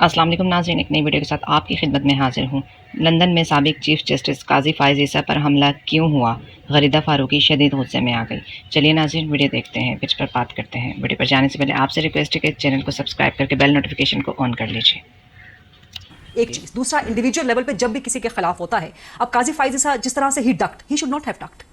अस्सलाम वालेकुम नाज़रीन, एक नई वीडियो के साथ आपकी खिदमत में हाजिर हूँ। लंदन में साबिक चीफ जस्टिस काजी फ़ाइज़ ईसा पर हमला क्यों हुआ? गरीदा फ़ारूकी शदीद गुस्से में आ गई। चलिए नाज़रीन वीडियो देखते हैं, पिच पर बात करते हैं। वीडियो पर जाने से पहले आपसे रिक्वेस्ट है कि चैनल को सब्सक्राइब करके बेल नोटिफिकेशन को ऑन कर लीजिए। एक चीज, दूसरा इंडिविजुअल लेवल पे जब भी किसी के खिलाफ होता है, अब काजी फ़ाइज़ ईसा जिस तरह से he should not have duct.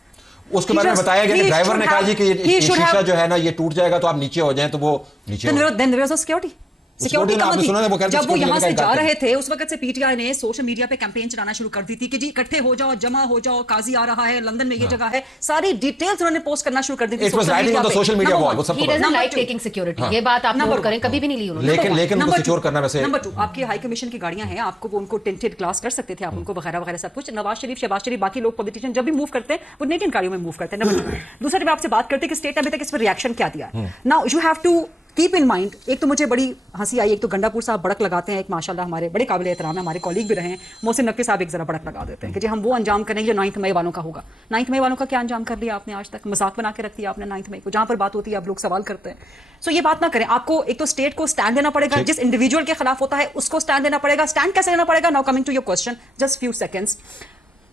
उसके बारे में बताया गया कि ड्राइवर ने कहा जी कि ये शीशा जो है ना ये टूट जाएगा तो आप नीचे हो जाएं, तो वो नीचे हो देन सिक्योरिटी कहाँ थी? जब वो यहाँ से जा रहे थे उस वक्त से पीटीआई ने सोशल मीडिया पे कैंपेन चलाना शुरू कर दी थी कि जी इकट्ठे हो जाओ, जमा हो जाओ, काजी आ रहा है, लंदन में ये जगह है, सारी डिटेल्स उन्होंने पोस्ट करना शुरू कर दी थी सोशल मीडिया वॉल। वो सब He doesn't like taking security. ये बात आप नोट करें, कभी भी नहीं ली उन्होंने। लेकिन उनको सिक्योर करना वैसे। नंबर 2, आपकी हाई कमीशन की गाड़ियां हैं, आपको वो उनको टिंटेड ग्लास कर सकते थे आप उनको, वगैरह वगैरह सब कुछ। नवाज शरीफ, शहबाज शरीफ, बाकी लोग पॉलिटिशियन जब भी मूव करते हैं वो नेटिन गाड़ियों में मूव करते हैं। नंबर 2, दूसरा जब आपसे बात करते हैं कि स्टेट ने अभी तक इस पर रिएक्शन क्या दिया है। Now you have to keep in mind, एक तो मुझे बड़ी हंसी आई, एक तो गंडापुर साहब बड़क लगाते हैं, एक माशाल्लाह हमारे बड़े काबिल एहतराम है, हमारे कॉलीग भी रहे हैं, मोहसिन नकवी साहब एक जरा बड़क लगा देते हैं कि जी हम वो अंजाम करेंगे जो 9 मई वालों का होगा। 9 मई वालों का क्या अंजाम कर लिया आपने? आज तक मजाक बना के रख दिया आपने 9 मई को, जहां पर बात होती है आप लोग सवाल करते हैं। सो ये बात ना करें। आपको एक तो स्टेट को स्टैंड लेना पड़ेगा, जिस इंडिविजुअल के खिलाफ होता है उसको स्टैंड लेना पड़ेगा। स्टैंड कैसे लेना पड़ेगा? Now coming to your question, just few seconds.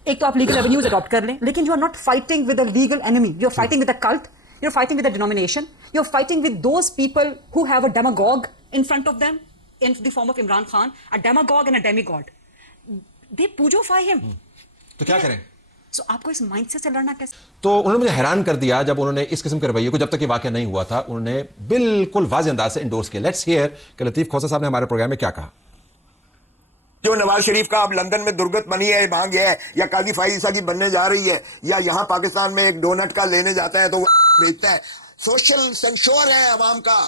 एक तो आप लीगल एवेन्यूज अडॉप्ट कर लें, लेकिन you are not fighting with a legal enemy, you are fighting with a cult, you're fighting with a denomination, you're fighting with those people who have a demagogue in front of them in the form of Imran Khan, a demagogue and a demigod. They pujofy him. तो क्या करें? So आपको इस mindset से लड़ना कैसे? तो उन्होंने मुझे हैरान कर दिया जब उन्होंने इस किस्म के रवैये को, जब तक ये वाकया नहीं हुआ था, उन्होंने बिल्कुल वाज़ेह अंदाज से इंडोर्स किया। लेट्स हियर कि लतीफ खोसा साहब ने हमारे प्रोग्राम में क्या कहा। जो नवाज शरीफ का अब लंदन में दुर्गत बनी है, वहां गया है, या काजी फ़ाइज़ ईसा की बनने जा रही है, या यहाँ पाकिस्तान में एक डोनट का लेने जाता है तो वो बेचता है। सोशल सेंसोर है अवाम का।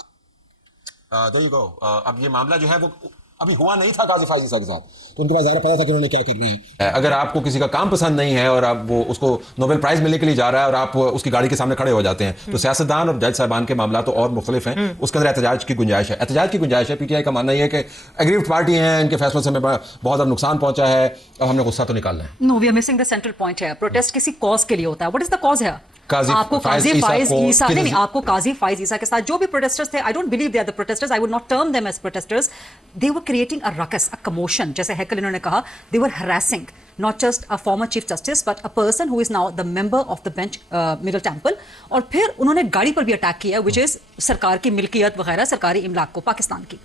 अब ये मामला जो है वो अभी हुआ नहीं था काजी फ़ाइज़ ईसा के साथ, तो उनके पास ज़्यादा पता था कि उन्होंने क्या की। अगर आपको किसी का काम पसंद नहीं है और आप वो उसको नोबेल प्राइज मिलने के लिए जा रहा है और आप उसकी गाड़ी के सामने खड़े हो जाते हैं, तो सियासतदान और जज साहबान के मामला तो और मुख्तलिफ हैं, उसके अंदर एहतजाज की गुंजाइश है। एहतजाज की गुंजाइश है। पीटीआई का मानना यह है कि एग्रीव्ड पार्टी हैं, इनके फैसलों से हमें बहुत ज़्यादा नुकसान पहुंचा है, अब हमने गुस्सा तो निकालना है। No, we are missing the central point है। प्रोटेस्ट किसी कॉज के लिए होता है। व्हाट इज द कॉज है? आपको काजी फ़ाइज़ ईसा नहीं, आपको काजी फ़ाइज़ ईसा के साथ जो भी प्रोटेस्टर्स थे, I don't believe they are the protesters, I would not term them as protesters, they were creating a ruckus, a commotion, जैसे हैकल इन्होंने कहा, they were harassing not just a former chief justice but a person who is now the member of the bench middle temple। और फिर उन्होंने गाड़ी पर भी अटैक किया, which is सरकार की मिल्कियत वगैरह, सरकारी इमलाक को, पाकिस्तान की।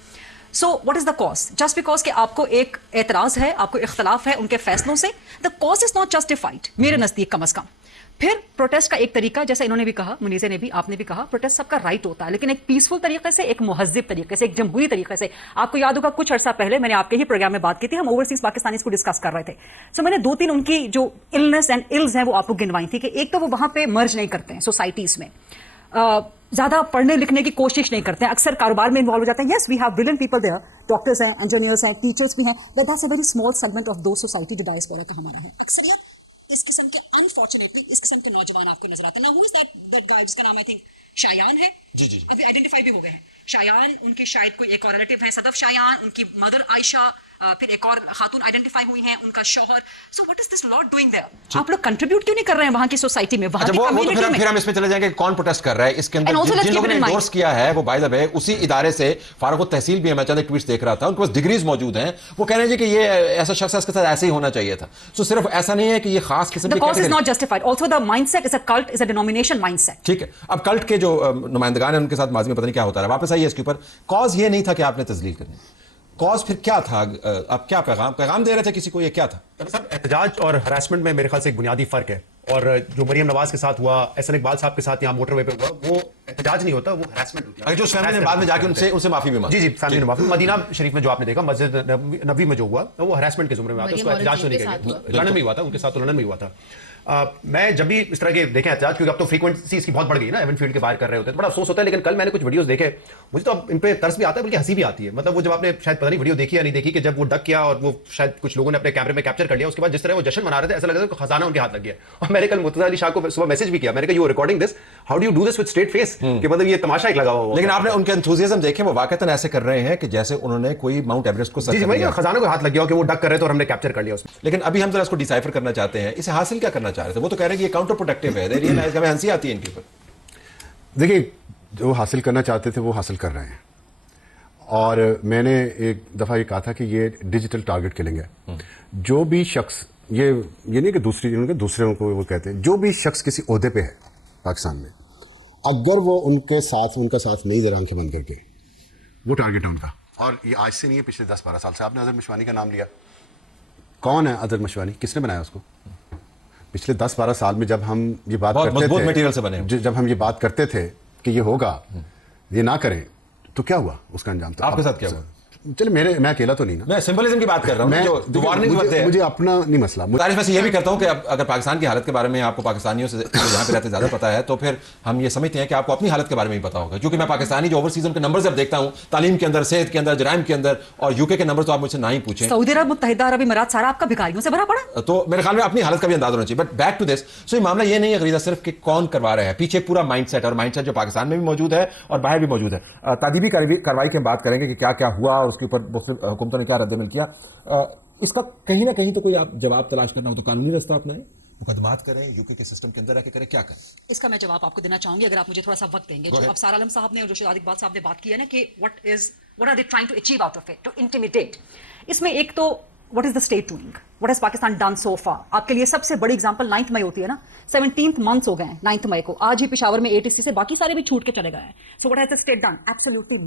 So what is the cause? Just because कि आपको एक एतराज है, आपको इख्तलाफ है उनके फैसलों से, the cause is not justified मेरे नजदीक कम अज कम। फिर प्रोटेस्ट का एक तरीका, जैसे इन्होंने भी कहा, मुनीज़े ने भी, आपने भी कहा, प्रोटेस्ट सबका राइट होता है, लेकिन एक पीसफुल तरीके से, एक मुहज्जिब तरीके से, एक जमहूरी तरीके से। आपको याद होगा कुछ अर्सा पहले मैंने आपके ही प्रोग्राम में बात की थी, हम ओवरसीज पाकिस्तानीज को डिस्कस कर रहे थे। सो मैंने 2-3 उनकी जो इलनेस एंड इल्स हैं वो आपको गिनवाई थी कि एक तो वो वहां पे मर्ज नहीं करते हैं सोसाइटीज में, ज्यादा पढ़ने लिखने की कोशिश नहीं करते हैं, अक्सर कारोबार में इन्वॉल्व हो जाते हैं। Yes, we have brilliant people there, doctors हैं, इंजीनियर्स हैं, टीचर्स भी हैं, but that's a very small segment of the society जो डायस्पोरा का हमारा है। अक्सरियत इस किस्म के, अनफॉर्चुनेटली इस किस्म के नौजवान आपको नजर आते हैं। Now who is that guy जिसका नाम आई थिंक शायान है, जी जी, अभी आइडेंटिफाई भी हो गए हैं। शायान, उनकी शायद कोई एक और रिलेटिव है, सदफ शायान, उनकी मदर आयशा, फिर एक और खातून आइडेंटिफाई हुई हैं, उनका शौहर। So what is this lot doing there? आप लोग कंट्रीब्यूट क्यों नहीं कर रहे हैं वहां की सोसाइटी में, वहां की कम्युनिटी में? फिर हम इसमें चले जाएंगे कौन प्रोटेस्ट कर रहा है। इसके अंदर जिन लोगों ने एंडोर्स किया है वो बाय द वे उसी इदारे से फारूक तहसील भी है। मैं चंद ट्वीट्स देख रहा था, उनके पास डिग्रीज मौजूद हैं। वो कह रहे हैं कि ये ऐसा शख्स है, इसके साथ ऐसे ही होना चाहिए था। सो सिर्फ ऐसा नहीं है कि ये खास किस्म की, the cause is not justified, also the mindset is a cult, is a denomination mindset. ठीक है, अब कल्ट के जो नुमाइंदगान हैं उनके साथ माजी में पता नहीं क्या होता है। वापस आइए इसके ऊपर। कॉज ये नहीं था कि आपने तजलील करनी, कॉज फिर क्या था? आप क्या पैगाम दे रहे थे किसी को, ये क्या था? सब एहतजाज और हरासमेंट में मेरे ख्याल से एक बुनियादी फर्क है। और जो मरियम नवाज के साथ हुआ, एहसन इकबाल साहब के साथ यहाँ मोटरवे पे हुआ, वो एहतजाज नहीं होता, वो हरासमेंट होती है। जो फैमिली ने बाद में जाके उनसे माफी भी मांगी। जी जी, फैमिली ने माफी। मदीना शरीफ में जो आपने देखा, मस्जिद नबवी में जो हुआ, वो हरासमेंट के जुमरे में आता है, उसको एहतजाज तो नहीं कहेंगे। लंदन में हुआ था, उनके साथ तो लंदन में हुआ था। मैं जब भी इस तरह के देखें एहतजाज, क्योंकि अब तो फ्रीक्वेंसी इसकी बहुत बढ़ गई ना, एवन फील्ड के बाहर कर रहे होते हैं, बड़ा अफसोस होता है। लेकिन कल मैंने कुछ वीडियोस देखे, मुझे तो अब इन पे तरस भी आता है, बल्कि हंसी भी आती है। मतलब वो जब आपने शायद पता नहीं वीडियो देखी या नहीं देखी, कि जब वो डक किया और वो शायद कुछ लोगों ने अपने कैमरे में कैप्चर कर लिया, उसके बाद जिस तरह वो जश्न मना रहे थे, ऐसा लग रहा था कि खजाना उनके हाथ लग गया। और मैंने कल मुर्तजा अली शाह को सुबह मैसेज भी किया, मैंने कहा you are recording this, how do you do this with straight face, कि मतलब ये तमाशा एक लगा हुआ। लेकिन आपने उनके एंथुसियाज्म देखे, वो वाकईतन ऐसे कर रहे हैं कि जैसे उन्होंने कोई माउंट एवरेस्ट को सर किया, खजाना को हाथ लग गया कि वो डक कर रहे थे और हमने कैप्चर कर लिया उसमें। लेकिन अभी हम जरा इसको डिसाइफर करना चाहते हैं, इसे हासिल क्या करना चाह रहे थे? वो तो कह रहे हैं कि ये काउंटर प्रोडक्टिव है, हमें हंसी आती है इनके ऊपर। देखिए, जो हासिल करना चाहते थे वो हासिल कर रहे हैं, اور میں نے ایک دفعہ یہ کہا تھا کہ یہ ڈیجیٹل ٹارگٹ کلنگ ہے. جو بھی شخص یہ نہیں کہ دوسروں کو وہ کہتے ہیں, جو بھی شخص کسی عہدے پہ ہے پاکستان میں, اگر وہ ان کا ساتھ نہیں دے رہا آنکھیں بند کر کے, وہ ٹارگٹ ہے ان کا. اور یہ آج سے نہیں ہے, پچھلے 10-12 سال سے. آپ نے اظہر مشوانی کا نام لیا, کون ہے اظہر مشوانی, کس نے بنایا اس کو؟ پچھلے 10-12 سال میں جب ہم یہ بات کرتے تھے, مٹیریل سے بنے, جب ہم یہ بات کرتے تھے کہ یہ ہوگا, یہ نہ کریں, تو کیا ہوا اس کا انجام؟ آپ کے ساتھ کیا ہوا؟ چلے میں اکیلا تو نہیں نا, میں سمبلزم کی بات کر رہا ہوں, جو وارننگ ہوتے ہیں. مجھے اپنا نہیں مسئلہ. تعریف میں سے یہ بھی کرتا ہوں کہ اگر پاکستان کی حالت کے بارے میں آپ کو پاکستانیوں سے یہاں پہ رہتے زیادہ پتا ہے, تو پھر ہم یہ سمجھتے ہیں کہ آپ کو اپنی حالت کے بارے میں بھی پتا ہوگا. کیونکہ میں پاکستانی جو اوورسیز کے نمبر جب دیکھتا ہوں, تعلیم کے اندر, صحت کے اندر, جرائم کے اندر, اور یو کے نمبر تو آپ مجھ سے نہ ہی پوچھیں. سعودی عرب, متحدہ عرب امارات, سارا آپ کا بھکاریوں سے بھرا پڑا. تو میرے خیال میں اپنی حالت کا بھی انداز ہونا چاہیے. بٹ بیک ٹو دس, سو یہ معاملہ یہ نہیں ہے غریزہ صرف کہ کون کروا رہا ہے, پیچھے پورا مائنڈ سیٹ, اور مائنڈ سیٹ جو پاکستان میں بھی موجود ہے اور باہر بھی موجود ہے. تعدیبی کارروائی کی ہم بات کریں گے کہ کیا کیا ہوا اور اس کے اوپر مختلف حکومتوں نے کیا رد عمل کیا. اس کا کہیں نہ کہیں تو کوئی آپ جواب تلاش کرنا ہو تو قانونی رستہ اپنائیں, مقدمات کریں, یو کے سسٹم کے اندر رہ کے کریں, کیا کریں. اس کا میں جواب آپ کو دینا چاہوں گی اگر آپ مجھے تھوڑا سا وقت دیں گے. جو ابصار عالم صاحب نے اور جو شہزاد اقبال صاحب نے بات کی ہے نا کہ what are they trying to achieve out of it, to intimidate. اس میں ایک تو what is the state doing, what has Pakistan done so far. آپ کے لیے سب سے بڑی ایگزامپل 9th مئی ہوتی ہے نا, 17th months ہو گئے ہیں 9th مئی کو, آج ہی پشاور میں 8 سے باقی سارے بھی چھوٹ کے چلے گئے ہیں. So what has the state done? Absolutely